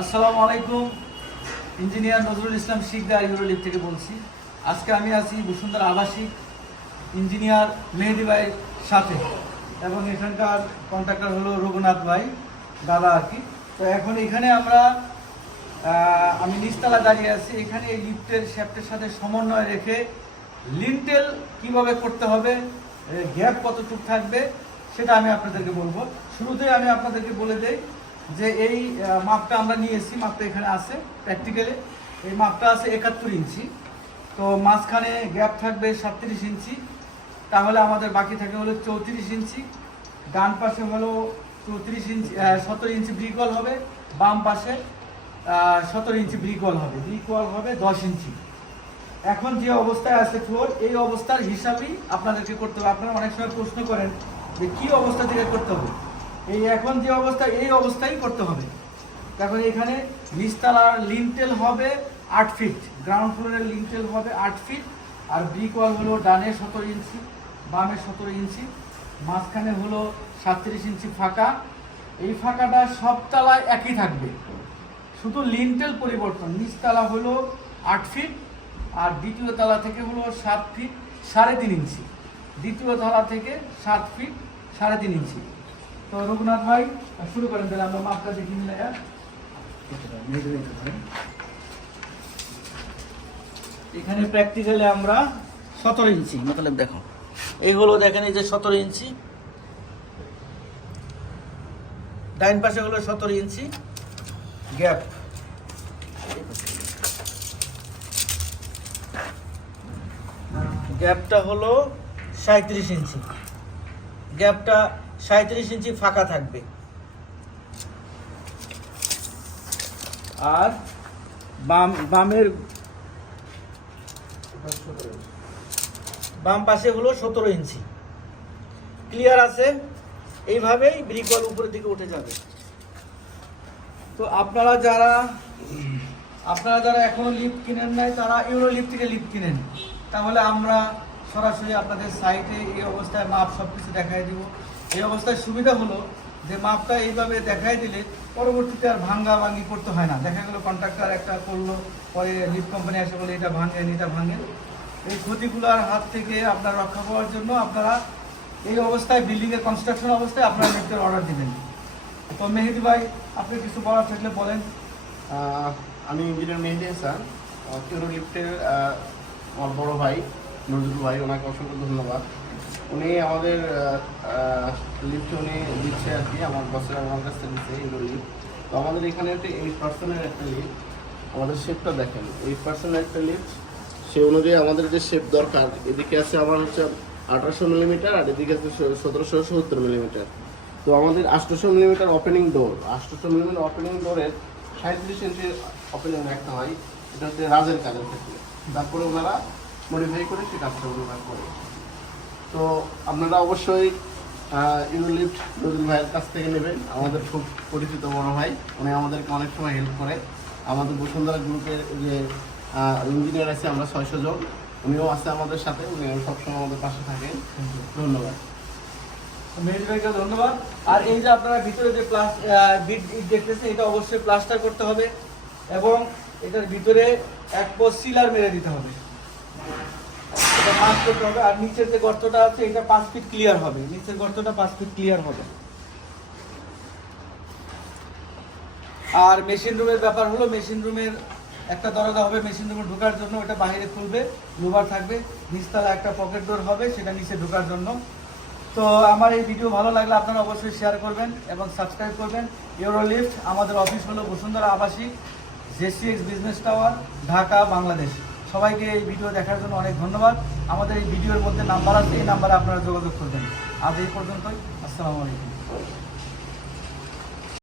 আসসালামু আলাইকুম, ইঞ্জিনিয়ার নজরুল ইসলাম শিকদার ইউরোলিপ থেকে বলছি। আজকে আমি আছি বসুন্ধরা আবাসিক ইঞ্জিনিয়ার মেহেদি ভাইয়ের সাথে এবং এখানকার কন্ট্রাক্টর হলো রঘুনাথ ভাই, দাদা আর কি। তো এখন এখানে আমরা আমি নিচতলা দাঁড়িয়ে আছি। এখানে এই লিফটের, শ্যাফটের সাথে সমন্বয় রেখে লিন্টেল কীভাবে করতে হবে গ্যাপ কতটুকু থাকবে, সেটা আমি আপনাদেরকে বলব। শুরুতেই আমি আপনাদেরকে বলে দেই যে এই মাপটা আমরা নিয়ে এসেছি, মাপটা এখানে আছে প্র্যাকটিক্যালে এই মাপটা আছে একাত্তর ইঞ্চি। তো মাঝখানে গ্যাপ থাকবে সাতত্রিশ ইঞ্চি। তাহলে আমাদের বাকি থাকে হলো চৌত্রিশ ইঞ্চি। ডান পাশে হলো চৌত্রিশ ইঞ্চি সতেরো ইঞ্চি ব্রিক ওয়াল হবে। বাম পাশে সতেরো ইঞ্চি ব্রিক ওয়াল হবে। ব্রিক ওয়াল হবে দশ ইঞ্চি। এখন যে অবস্থায় আছে ফ্লোর এই অবস্থার হিসাবেই আপনাদেরকে করতে হবে। আপনারা অনেক সময় প্রশ্ন করেন যে কি অবস্থা থেকে করতে হবে? এই এখন যে অবস্থা, এই অবস্থায় করতে হবে। তারপরে এখানে নিচতলার লিন্টেল হবে আট ফিট গ্রাউন্ড ফ্লোরের লিন্টেল হবে আট ফিট আর ব্রিক ওয়াল হলো ডানে সতেরো ইঞ্চি, বামে সতেরো ইঞ্চি, মাঝখানে হলো সাতত্রিশ ইঞ্চি ফাঁকা। এই ফাঁকাটা সব তলায় একই থাকবে। শুধু লিন্টেল পরিবর্তন, নিচতলা হলো আট ফিট আর দ্বিতীয় তলা থেকে হলো সাত ফিট সাড়ে তিন ইঞ্চি। দ্বিতীয় তলা থেকে সাত ফিট সাড়ে তিন ইঞ্চি। তো রঘুনাথ ভাই, শুরু করেন তাহলে, আমরা মাপটা দেখি নিলে এখানে প্র্যাকটিক্যালে আমরা সতেরো ইঞ্চি, মতলব দেখো। এই হলো দেখেন, এই যে সতেরো ইঞ্চি। ডাইন পাশে হলো সতেরো ইঞ্চি। গ্যাপ। গ্যাপটা হলো সাঁত্রিশ ইঞ্চি। গ্যাপটা সাঁত্রিশ ইঞ্চি ফাঁকা থাকবে। আর বাম, বামের বাম পাশে হলো সতেরো ইঞ্চি। ক্লিয়ার আছে? এইভাবেই ব্রিকওয়াল উপরের দিকে উঠে যাবে। তো আপনারা যারা আপনারা যারা এখনও লিফট কিনেন নাই, তারা ইউরো লিফট থেকে লিফট কিনেন। তাহলে আমরা সরাসরি আপনাদের সাইটে এই অবস্থায় মাপ সব কিছু দেখাই দিব। এই অবস্থায় সুবিধা হলো যে মাপটা এইভাবে দেখাই দিলে পরবর্তীতে আর ভাঙ্গা ভাঙ্গি করতে হয় না। দেখা গেলো কন্ট্রাক্টর একটা করল, পরে লিফট কোম্পানি এসে বলে এটা ভাঙেন এটা ভাঙেন এই ক্ষতিগুলোর হাত থেকে আপনার রক্ষা পাওয়ার জন্য আপনারা এই অবস্থায় বিল্ডিংয়ের কনস্ট্রাকশন অবস্থায় আপনারা লিফটের অর্ডার দিবেন। তো মেহেদি ভাই, আপনি কিছু বলার থাকলে বলেন। আমি ইঞ্জিনিয়ার মেহেদি হাসান কিউরো লিফটের আমার বড় ভাই, নজরুল ভাই, ওনাকে অসংখ্য ধন্যবাদ। উনি আমাদের লিফট উনি দিচ্ছে আর কি, আমার বছর আমার কাছে দিচ্ছে ইউরো লিফট তো আমাদের এখানে একটা এইট পার্সেন্টের একটা লিফট আমাদের শেপটা দেখেন এইট পার্সেন্টের একটা লিফট সে অনুযায়ী আমাদের যে শেপ দরকার, এদিকে আছে আমার হচ্ছে আঠারোশো মিলিমিটার আর এদিকে আছে সতেরোশো সত্তর মিলিমিটার তো আমাদের আটশোশো মিলিমিটার ওপেনিং ডোর আটশোশো মিলিমিটার ওপেনিং ডোরের সাঁত্রিশ ইঞ্চি ওপেনিং রাখতে হয়, এটা হচ্ছে রাজের কাজের ক্ষেত্রে। তারপরে ওনারা মডিফাই করে সেই কাজটা করে। তো আপনারা অবশ্যই ইউলিফট নজরুল ভাইয়ের কাছ থেকে নেবেন। আমাদের খুব পরিচিত বড় ভাই। উনি আমাদেরকে অনেক সময় হেল্প করে। আমাদের বসুন্ধরা গ্রুপের যে ইঞ্জিনিয়ার আছে আমরা ছয়শো জন। উনিও আছে আমাদের সাথে। উনি সবসময় আমাদের পাশে থাকেন। ধন্যবাদ। মেহেদি ভাইকে ধন্যবাদ। আর এই যে আপনারা ভিতরে যে প্লাস বিট দেখতেছেন এটা অবশ্যই প্লাস্টার করতে হবে। এবং এটার ভিতরে এক পোস্ট সিলার মেরে দিতে হবে। মাছ করতে হবে আর নিচের যে গর্তটা আছে, এটা পাঁচ ফিট ক্লিয়ার হবে। নিচের গর্তটা পাঁচ ফিট ক্লিয়ার হবে। আর মেশিন রুমের ব্যাপার হলো মেশিন রুমের একটা দরজা হবে মেশিন রুমে ঢোকার জন্য, ওটা বাইরে খুলবে, লুবার থাকবে, নিচতলা একটা পকেট ডোর হবে, সেটা নিচে ঢোকার জন্য। তো আমার এই ভিডিও ভালো লাগলে আপনারা অবশ্যই শেয়ার করবেন এবং সাবস্ক্রাইব করবেন। ইউরোলিফট আমাদের অফিস হলো বসুন্ধরা আবাসিক JCX business tower Dhaka, Bangladesh. সবাইকে এই ভিডিও দেখার জন্য অনেক ধন্যবাদ। আমাদের এই ভিডিওর মধ্যে নাম্বার আছে, এই নাম্বারে আপনারা যোগাযোগ করবেন। আজ এই পর্যন্তই। আসসালামু আলাইকুম।